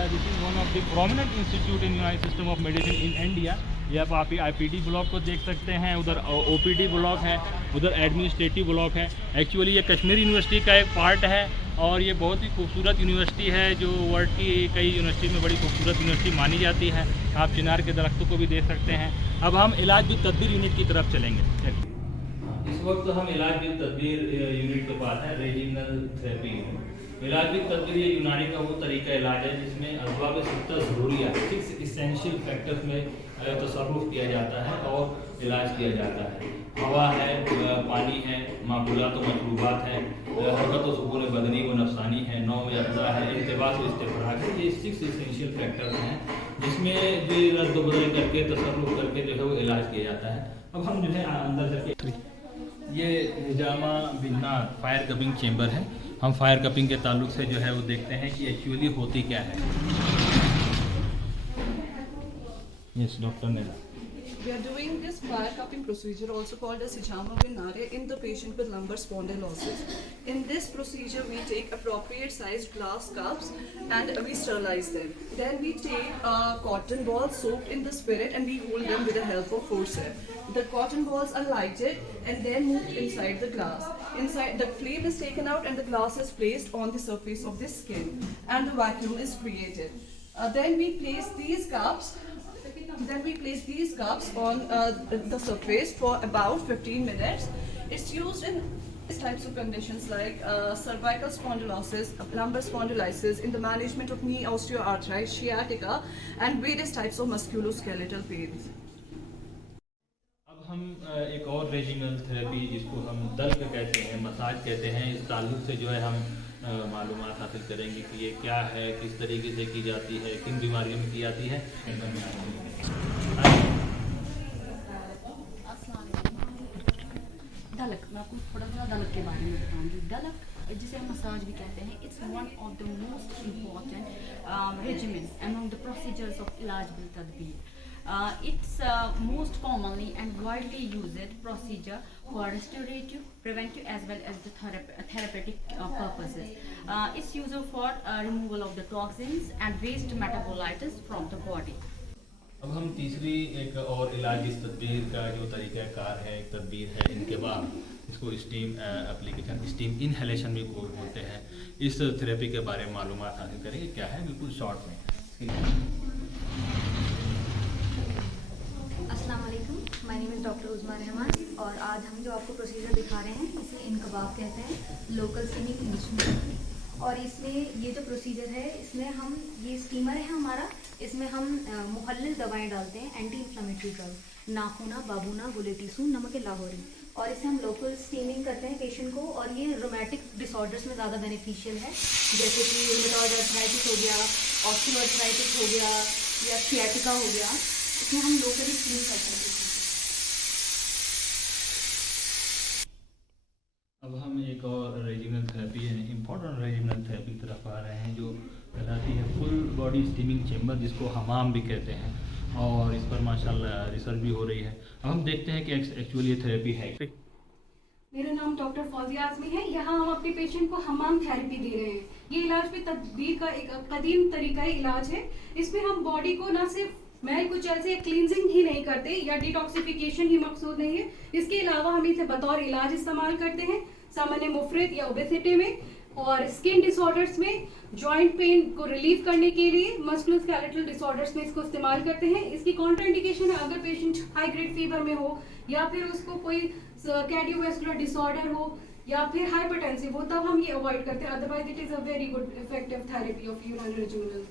This is one of the prominent institute in United system of medicine in India. ये आप IPD ब्लॉक को देख सकते हैं, उधर OPD ब्लॉक है, उधर एडमिनिस्ट्रेटिव ब्लॉक है। एक्चुअली ये कश्मीर यूनिवर्सिटी का एक पार्ट है और ये बहुत ही खूबसूरत यूनिवर्सिटी है, जो वर्ल्ड की कई यूनिवर्सिटी में बड़ी खूबसूरत यूनिवर्सिटी मानी जाती है। आप चिनार के दरख्तों को भी देख सकते हैं। अब हम इलाज बिल तदबीर यूनिट की तरफ चलेंगे। इस वक्त हम इलाज बिल तदबीर यूनिट के पास है, रीजनल थेरेपी यूनिट। इलाज बिल तदबीर ये यूनानी का वो तरीका इलाज है जिसमें असबाब सित्ता ज़रूरिया 6 इसेंशियल फैक्टर्स में तसर्रुफ़ किया जाता है और इलाज किया जाता है। हवा है, पानी है, माकूलात व मशरूबात है, हरकत व सुकून बदनी व नफसानी है, नौम अज़ा है, इंतबास व इस्तिफ़राग है। ये 6 इसेंशियल फैक्टर्स हैं जिसमें जो रद्द बदल करके तसर्रुफ़ करके जो है वो इलाज किया जाता है। अब हम जो है अंदर जाके, ये निजामा बिन्नात फायर कपिंग चेंबर है। हम फायर कपिंग के ताल्लुक से जो है वो देखते हैं कि एक्चुअली होती क्या है। यस डॉक्टर ने We are doing this fire cupping procedure, also called as hijama bin nare, in the patient with lumbar spondylosis. In this procedure, we take appropriate sized glass cups and we sterilize them. Then we take cotton balls soaked in the spirit and we hold them with the help of forceps. The cotton balls are lighted and then moved inside the glass. Inside, the flame is taken out and the glass is placed on the surface of the skin and the vacuum is created. Then we place these cups on the surface for about 15 minutes. It's used in these types of conditions like cervical spondylosis, lumbar spondylosis, in the management of knee osteoarthritis, sciatica, and various types of musculoskeletal pains. अब हम एक और regional therapy जिसको हम दल्क कहते हैं, massage कहते हैं, इस ताल्लुक से जो है हम मालूमात हासिल करेंगे कि ये क्या है, किस तरीके से की जाती है, किन बीमारियों में की जाती है। दलक, मैं आपको थोड़ा सा दलक के बारे में बताऊंगी। दलक जिसे हम मसाज भी कहते हैं, it's one of the most important regimen among the procedures of इलाज बिल तदबीर. It's most commonly and widely used procedure for restorative, preventive as well as the therapeutic purposes. It's used for removal of the toxins and waste metabolites from the body. अब हम तीसरी एक और इलाज इस तदबीर का जो तरीक़ाकार है, एक तदबीर है इनकबाब, इसको स्टीम एप्लीकेशन, स्टीम इनहेलेशन भी बोलते हैं। इस थेरेपी के बारे में मालूमात हासिल करेंगे क्या है, बिल्कुल शॉर्ट में। अस्सलाम वालेकुम, my name is doctor उज़मा Rahman और आज हम जो आपको प्रोसीजर दिखा रहे हैं इसे इनकबाब कहते हैं, लोकल स्टीमिंग इंस्ट्रूमेंट। और इसमें ये जो प्रोसीजर है इसमें हम, ये स्टीमर है हमारा, इसमें हम मुखल्लिल दवाएं डालते हैं, एंटी इन्फ्लेमेटरी ड्रग, नाखूना, बाबूना, गुलेटिसू, नमक लाहौरी, और इसे हम लोकल स्टीमिंग करते हैं पेशेंट को। और ये रोमेटिक डिसऑर्डर्स में ज़्यादा बेनिफिशियल है, जैसे कि रूमेटॉइड आर्थराइटिस हो गया, ऑस्टियोआर्थराइटिस हो गया या सियाटिका हो गया, इसमें हम लोकली स्टीम कर सकते हैं। अब हम एक और रेजिनल थेरेपी है, इम्पॉर्टेंट रेजिनल थेरेपी की तरफ आ रहे हैं, जो कहलाती है फुल बॉडी स्टीमिंग चेम्बर, जिसको हमाम भी कहते हैं, और इस पर माशाल्लाह रिसर्च भी हो रही है। अब हम देखते हैं कि एक्चुअली ये थेरेपी है। मेरा नाम डॉक्टर फौजिया आज़मी है। यहाँ हम अपने पेशेंट को हमाम थेरेपी दे रहे हैं। ये इलाज भी तदबीर का एक कदीम तरीका इलाज है। इसमें हम बॉडी को न सिर्फ मैल कुचल से क्लींजिंग ही नहीं करते या डिटॉक्सिफिकेशन ही मकसूद नहीं है, इसके अलावा हम इसे बतौर इलाज इस्तेमाल करते हैं सामान्य मुफरत या ओबेसिटी में, और स्किन डिसऑर्डर्स में, जॉइंट पेन को रिलीव करने के लिए, मस्कुलोस्केलेटल डिसऑर्डर्स में इसको इस्तेमाल करते हैं। इसकी कॉन्ट्राइंडिकेशन है अगर पेशेंट हाई ग्रेड फीवर में हो, या फिर उसको कोई कार्डियोवैस्कुलर डिसऑर्डर हो, या फिर हाइपरटेंसिव हो, तब हम ये अवॉइड करते हैं। Otherwise it is a very good effective therapy of Unani regimental.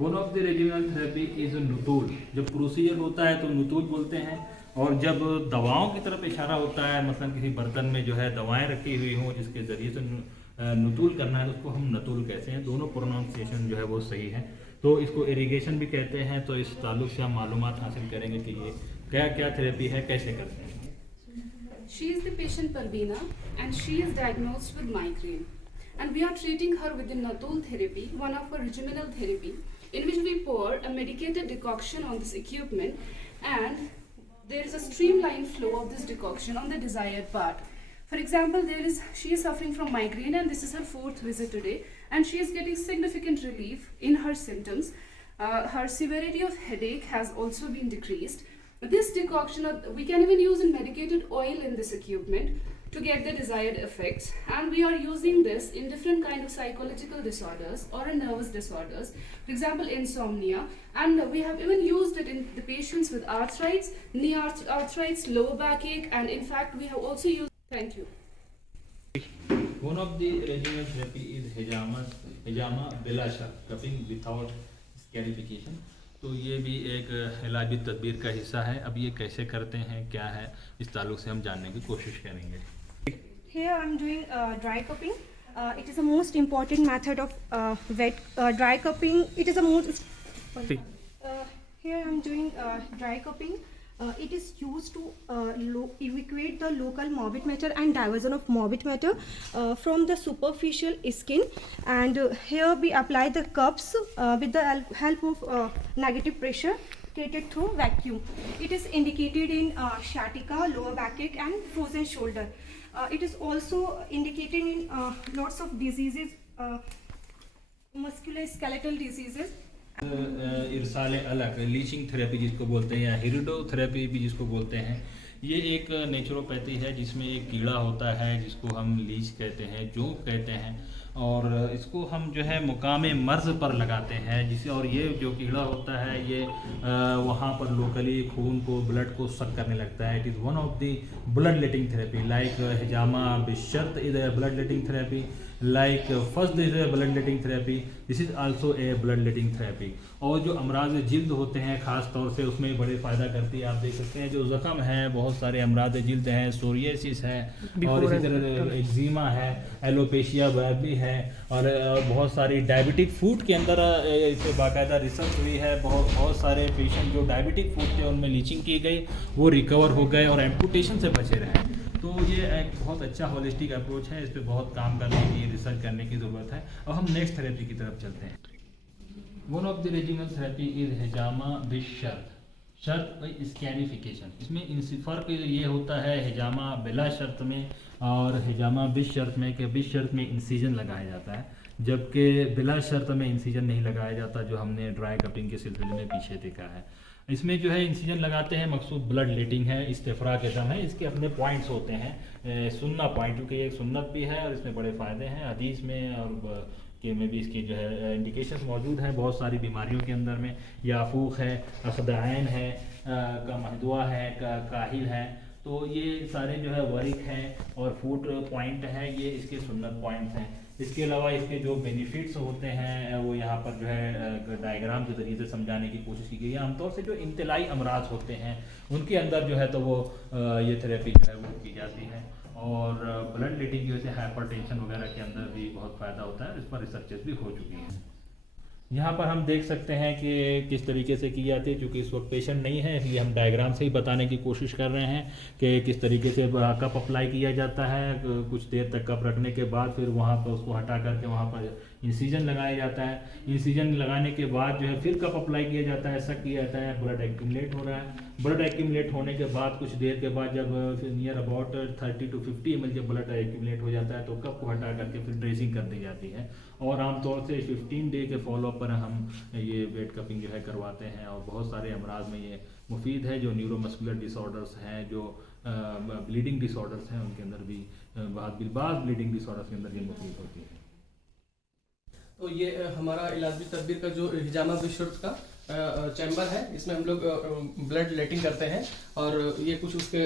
One of the regional therapy is नुतूल। जब प्रोसीजर होता है तो नुतूल बोलते हैं, और जब दवाओं की तरफ इशारा होता है, मसलन किसी बर्तन में जो है दवाएं रखी हुई हों जिसके ज़रिए से नुतूल करना है, तो उसको हम नतूल कहते हैं। दोनों प्रोनाउंसिएशन जो है वो सही है। तो इसको इरिगेशन भी कहते हैं। तो इस ताल्लुक से हम मालूमात हासिल करेंगे कि ये क्या क्या थेरेपी है, कैसे करते हैं। She is the patient Parveena and she is diagnosed with migraine, and we are treating her with the Natul therapy, one of our regimental therapy, in which we pour a medicated decoction on this equipment, and there is a streamlined flow of this decoction on the desired part. For example, she is suffering from migraine and this is her 4th visit today, and she is getting significant relief in her symptoms. Her severity of headache has also been decreased. This decoction, we can even use a medicated oil in this equipment to get the desired effects, and we are using this in different kind of psychological disorders or nervous disorders, for example insomnia, and we have even used it in the patients with arthritis, knee arthritis, lower backache, and in fact we have also used. Thank you. One of the regimen therapy is hijama belasha, cupping without scarification. तो ये भी एक इलाजी तदबीर का हिस्सा है। अब ये कैसे करते हैं, क्या है, इस ताल्लुक से हम जानने की कोशिश करेंगे। Here I am doing dry cupping. It is the most important method of dry cupping. It is the most. Here I am doing dry cupping. It is used to evacuate the local morbid matter and diversion of morbid matter from the superficial skin. And here we apply the cups with the help of negative pressure created through vacuum. It is indicated in sciatica, lower backache, and frozen shoulder. It is also indicated in lots of diseases, musculoskeletal diseases. इरसाल अलग leaching therapy जिसको बोलते हैं या हिरिडोथेरेपी भी जिसको बोलते हैं, ये एक नेचुरोपैथी है जिसमें एक कीड़ा होता है जिसको हम लीच कहते हैं, जोंक कहते हैं, और इसको हम जो है मुकाम मर्ज़ पर लगाते हैं जिसे, और ये जो कीड़ा होता है ये वहाँ पर लोकली खून को, ब्लड को सक करने लगता है। It is one of the blood letting therapy, like हिजामा बिशर्त is a blood letting therapy, like first is a blood letting therapy, this is also a blood letting therapy। और जो अमराज जिल्द होते हैं ख़ास तौर से उसमें बड़े फ़ायदा करती है। आप देख सकते हैं जो ज़ख़म है, बहुत सारे अमराज जिल्द हैं, सोरियासिस है और इसी तरह एक्जिमा है, एलोपेशिया भी है, और बहुत सारी डायबिटिक फूड के अंदर इसे बाकायदा रिसर्च हुई है। बहुत सारे पेशेंट जो डायबिटिक फूड थे उनमें लीचिंग की गई, वो रिकवर हो गए और एम्पुटेशन से बचे रहे। तो ये एक बहुत अच्छा होलिस्टिक अप्रोच है, इस पर बहुत काम करने की, रिसर्च करने की ज़रूरत है। अब हम नेक्स्ट थेरेपी की तरफ चलते हैं। One of the regiment therapy is हिजामा बिशर्त, शर्त स्कैनिफिकेशन। इसमें फ़र्क ये होता है हिजामा बिला शर्त में और हिजामा बिश शर्त में कि बिश शर्त में इंसिजन लगाया जाता है, जबकि बिला शर्त में इंसिजन नहीं लगाया जाता, जो हमने ड्राई कपिंग के सिलसिले में पीछे देखा है। इसमें जो है इंसिजन लगाते हैं, मकसूद ब्लड लेटिंग है, इस्तिफ्रा के दम है, इसके अपने पॉइंट्स होते हैं, सुन्ना पॉइंट, क्योंकि एक सुन्नत भी है और इसमें बड़े फ़ायदे हैं। हदीस में और के में भी इसकी जो है इंडिकेशंस मौजूद हैं बहुत सारी बीमारियों के अंदर में। याफूक है, अखदाइन है, का महदुआ है, काहिल है, तो ये सारे जो है वरिक हैं और फूट पॉइंट है, ये इसके सुन्नत पॉइंट्स हैं। इसके अलावा इसके जो बेनिफिट्स होते हैं वो यहाँ पर जो है डायग्राम के ज़रिए से समझाने की कोशिश की गई है। आमतौर से जो इंतलाई अमराज होते हैं उनके अंदर जो है तो वो ये थेरेपी जो है वो की जाती है, और ब्लड लेटिंग की वजह से हाइपरटेंशन वगैरह के अंदर भी बहुत फ़ायदा होता है। इस पर रिसर्चेस भी हो चुकी हैं। यहाँ पर हम देख सकते हैं कि किस तरीके से की जाती है, क्योंकि इस वक्त पेशेंट नहीं है इसलिए हम डायग्राम से ही बताने की कोशिश कर रहे हैं कि किस तरीके से कप अप्लाई किया जाता है। कुछ देर तक कप रखने के बाद फिर वहाँ पर उसको हटा करके वहाँ पर इंसिजन लगाया जाता है। इंसिजन लगाने के बाद जो है फिर कप अप्लाई किया जाता है, सक किया जाता है, ब्लड एक्यूमुलेट हो रहा है। ब्लड एक्यूमुलेट होने के बाद कुछ देर के बाद जब नियर अबाउट 30 to 50 ml जब ब्लड एक्यूमुलेट हो जाता है तो कप को हटा करके फिर ड्रेसिंग कर दी जाती है, और आमतौर से 15 डे के फॉलोअप पर हम ये वेट कपिंग जो है करवाते हैं। और बहुत सारे अमराज में ये मुफीद है, जो न्यूरोमस्कुलर डिसऑर्डर्स हैं, जो ब्लीडिंग डिसऑर्डर्स हैं, उनके अंदर भी बाज़ ब्लीडिंग डिसऑर्डर्स के अंदर ये मुफीद होती है। तो ये हमारा इलाजी तदबीर का जो हिजामा बिशर्त का चैम्बर है, इसमें हम लोग ब्लड लेटिंग करते हैं, और ये कुछ उसके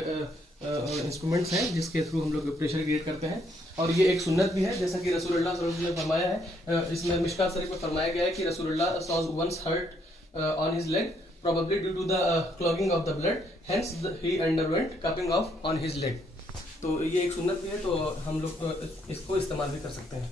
इंस्ट्रूमेंट्स हैं जिसके थ्रू हम लोग प्रेशर क्रिएट करते हैं। और ये एक सुन्नत भी है, जैसा कि रसूलुल्लाह सल्लल्लाहु अलैहि वसल्लम ने फरमाया है। इसमें मिशकात शरीफ में फरमाया गया है कि Rasulullah saw once hurt on his leg probably due to the clogging of the blood, hence he underwent cupping off on his leg। तो ये एक सुन्नत भी है, तो हम लोग इसको इस्तेमाल भी कर सकते हैं।